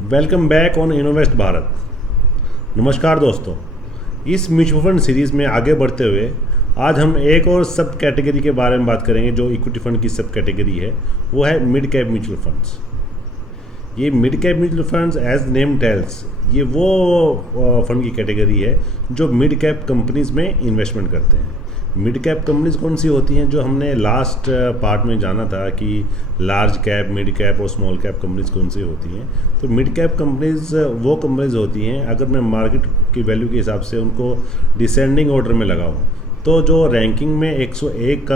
Welcome back on Innovest Bharat. नमस्कार दोस्तों, इस म्यूचुअल फंड सीरीज़ में आगे बढ़ते हुए आज हम एक और सब कैटेगरी के बारे में बात करेंगे जो इक्विटी फंड की सब कैटेगरी है, वो है मिड कैप म्यूचुअल फंड्स। ये mid cap mutual funds as name tells, ये वो फंड की कैटेगरी है जो मिड कैप कंपनीज़ में इन्वेस्टमेंट करते हैं। मिड कैप कंपनीज कौन सी होती हैं, जो हमने लास्ट पार्ट में जाना था कि लार्ज कैप, मिड कैप और स्मॉल कैप कंपनीज कौन सी होती हैं। तो मिड कैप कंपनीज वो कंपनीज होती हैं, अगर मैं मार्केट की वैल्यू के हिसाब से उनको डिसेंडिंग ऑर्डर में लगाऊं तो जो रैंकिंग में 101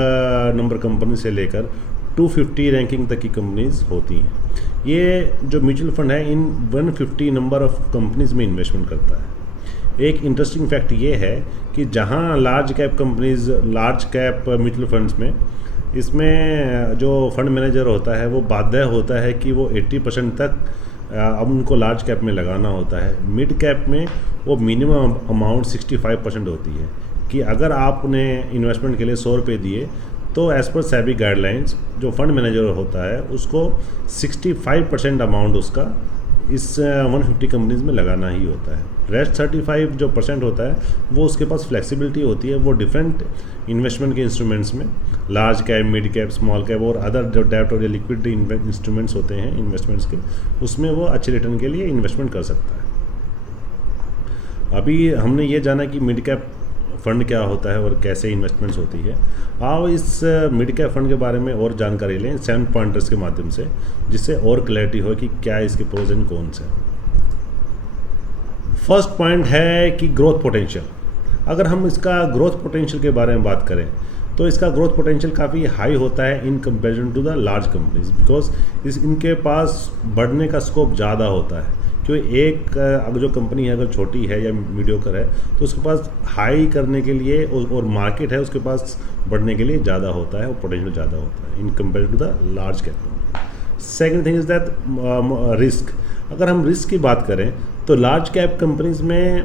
नंबर कंपनी से लेकर 250 रैंकिंग तक की कंपनीज होती हैं। ये जो म्यूचुअल फंड है इन 150 नंबर ऑफ कंपनीज में इन्वेस्टमेंट करता है। एक इंटरेस्टिंग फैक्ट ये है कि जहाँ large cap companies, large cap mutual funds में, इसमें जो फंड मैनेजर होता है वो बाध्य होता है कि वो 80% तक अब उनको लार्ज कैप में लगाना होता है। मिड कैप में वो मिनिमम अमाउंट 65% होती है कि अगर आपने इन्वेस्टमेंट के लिए 100 रुपये दिए तो एज़ पर सेबी गाइडलाइंस जो फंड मैनेजर होता है उसको 65% अमाउंट उसका इस 150 कंपनीज में लगाना ही होता है। रेस्ट 35 जो % होता है वो उसके पास फ्लेक्सिबिलिटी होती है, वो डिफरेंट इन्वेस्टमेंट के इंस्ट्रूमेंट्स में, large cap, mid cap, small cap और अदर जो डेब्ट और लिक्विड इंस्ट्रूमेंट्स होते हैं इन्वेस्टमेंट्स के, उसमें वो अच्छे रिटर्न के लिए इन्वेस्टमेंट कर सकता है। अभी हमने ये जाना कि मिड कैप फंड क्या होता है और कैसे इन्वेस्टमेंट्स होती है। आओ इस मिड कैप फंड के बारे में और जानकारी लें 7 पॉइंटर्स के माध्यम से, जिससे और क्लैरिटी हो कि क्या इसके प्रोज एंड कॉन्स हैं। फर्स्ट पॉइंट है कि ग्रोथ पोटेंशियल। अगर हम इसका ग्रोथ पोटेंशियल के बारे में बात करें तो इसका ग्रोथ पोटेंशियल काफ़ी हाई होता है in comparison to the large companies, because इनके पास बढ़ने का स्कोप ज़्यादा होता है। क्योंकि एक अगर जो कंपनी है अगर छोटी है या मीडियोकर है तो उसके पास हाई करने के लिए और मार्केट है उसके पास बढ़ने के लिए ज़्यादा होता है और पोटेंशियल ज़्यादा होता है in compare to the large cap. Second thing is that risk. अगर हम रिस्क की बात करें तो लार्ज कैप कंपनीज में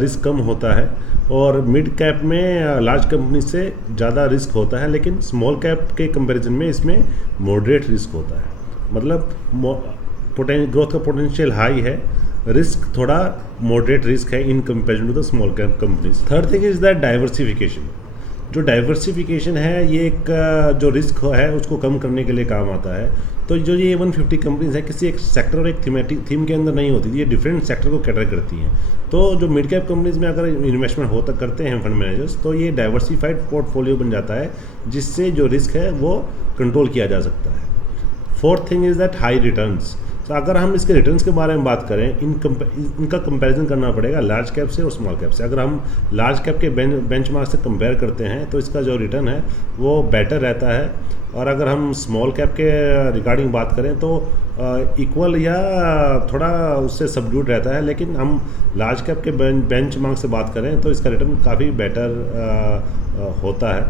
रिस्क कम होता है और मिड कैप में लार्ज कंपनी से ज़्यादा रिस्क होता है, लेकिन स्मॉल कैप के कंपैरिजन में इसमें मॉडरेट रिस्क होता है। मतलब ग्रोथ का पोटेंशियल हाई है, रिस्क थोड़ा मॉडरेट रिस्क है in comparison to the small cap companies. Third thing is that diversification. जो डाइवर्सिफिकेशन है ये एक जो रिस्क है उसको कम करने के लिए काम आता है। तो जो ये 150 कंपनीज है किसी एक सेक्टर और एक थीम के अंदर नहीं होती, ये डिफरेंट सेक्टर को कैटर करती हैं। तो जो मिड कैप कंपनीज में अगर इन्वेस्टमेंट करते हैं फंड मैनेजर्स तो ये डाइवर्सिफाइड पोर्टफोलियो बन जाता है, जिससे जो रिस्क है वो कंट्रोल किया जा सकता है। Fourth thing is that high returns. तो अगर हम इसके रिटर्न्स के बारे में बात करें, इनका कंपैरिजन करना पड़ेगा लार्ज कैप से और स्मॉल कैप से। अगर हम लार्ज कैप के बेंचमार्क से कंपेयर करते हैं तो इसका जो रिटर्न है वो बेटर रहता है, और अगर हम स्मॉल कैप के रिगार्डिंग बात करें तो इक्वल या थोड़ा उससे सबड्यूट रहता है। लेकिन हम लार्ज कैप के बेंचमार्क से बात करें तो इसका रिटर्न काफ़ी बेटर होता है।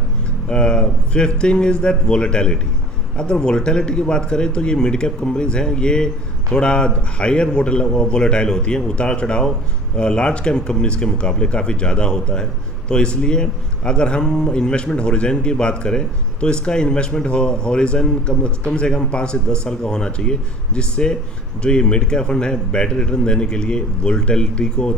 Fifth thing is that volatility. अगर वोलेटिलिटी की बात करें तो ये मिड कैप कंपनीज हैं, ये थोड़ा हायर वोलेटाइल होती हैं। उतार चढ़ाव लार्ज कैप कंपनीज के मुकाबले काफ़ी ज़्यादा होता है। तो इसलिए अगर हम इन्वेस्टमेंट होरिजन की बात करें तो इसका इन्वेस्टमेंट होरिजन कम से कम 5 से 10 साल का होना चाहिए, जिससे जो ये मिड कैप फंड है बेटर रिटर्न देने के लिए वोलेटिलिटी को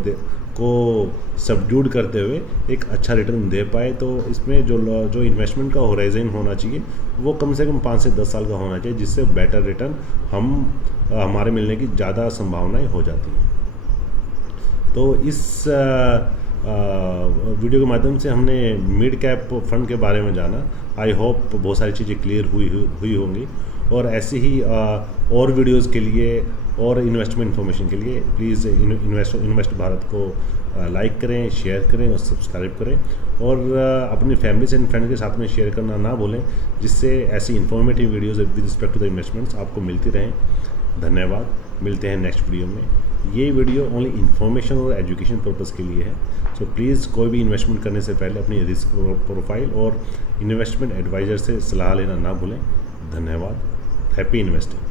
सबड्यूड करते हुए एक अच्छा रिटर्न दे पाए। तो इसमें जो इन्वेस्टमेंट का होराइजन होना चाहिए वो कम से कम 5 से 10 साल का होना चाहिए, जिससे बेटर रिटर्न हमारे मिलने की ज़्यादा संभावनाएं हो जाती हैं। तो इस वीडियो के माध्यम से हमने मिड कैप फंड के बारे में जाना। आई होप बहुत सारी चीज़ें क्लियर हुई होंगी, और ऐसे ही और वीडियोस के लिए और इन्वेस्टमेंट इन्फॉर्मेशन के लिए प्लीज़ इन्वेस्ट भारत को लाइक करें, शेयर करें और सब्सक्राइब करें, और अपनी फैमिलीज एंड फ्रेंड्स के साथ में शेयर करना ना भूलें, जिससे ऐसी informative videos with respect to the investments आपको मिलती रहें। धन्यवाद, मिलते हैं नेक्स्ट वीडियो में। ये वीडियो ओनली इन्फॉर्मेशन और एजुकेशन पर्पज़ के लिए है। सो प्लीज़ कोई भी इन्वेस्टमेंट करने से पहले अपनी रिस्क प्रोफाइल और इन्वेस्टमेंट एडवाइज़र से सलाह लेना ना भूलें। धन्यवाद। Happy investing.